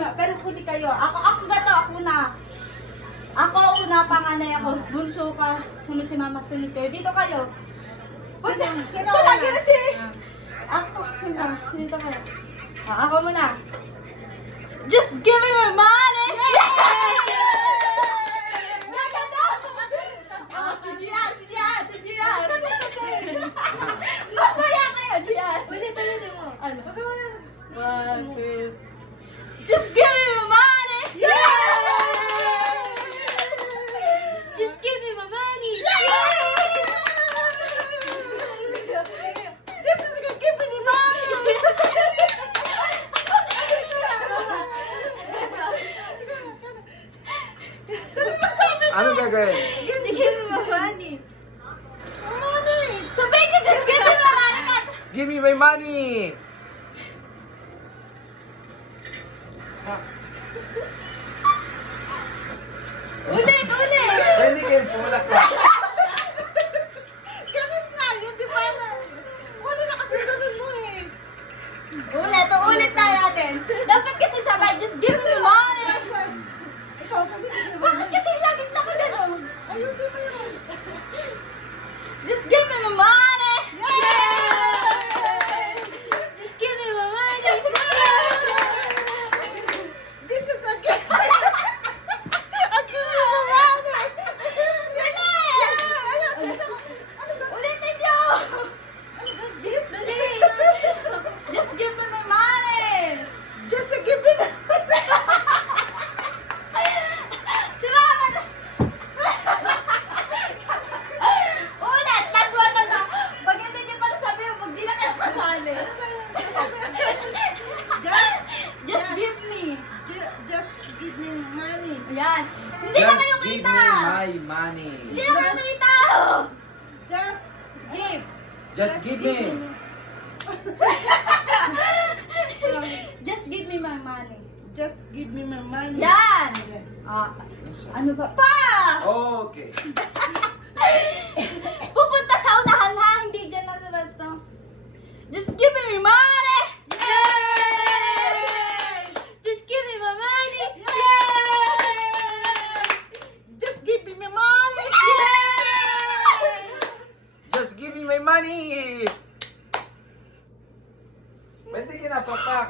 Pero huli kayo. Ako gato, ako na. Ako una, panganay ako. Bunso ka, sunod si mama, sunod kayo. Dito kayo. Sino lagi na si? Ako, dito kayo. Ako muna. Just give me my money! Si Gian! Masaya kayo, Gian! Ulit mo. Ano? One, two. Just give me my money! Just give me my money! Just give me the money! Ano gagawin? Just give me my money! Money! Sabihin niyo, just give me my money! Give me my money! Ulit! Hindi kayo pumulak ka. Ganun nga yun, di ba? Wala na kasi ganun mo eh. Ulit tayo natin. Dapat kasi sabay, just give me money. Ikaw kasi, bakit kasi laging na ka ganun? Ayusin mo yun. Just give me my money. Just give me my money. This is a gift. Ulitin niyo! Just give me my money! Just to give me the... Si Mama na... Ulit! Last one na na! Pag hindi niyo pa nasabi, pag di na kayo pasali. Just give me! Just give me money. Ayan. Hindi na kayo Just give kita! me my money. Hindi na kayo kita! Just give! Just give me. Just give me my money. Just give me my money. Yan! Ano ba? Pa! Okay. Pupunta sa unahan ha, hindi dyan lang sa basto. Just give me my money! Yay! Just give me my money! Yay! Just give me my money! Yay! Just give me my money. Ba't di kinatopak?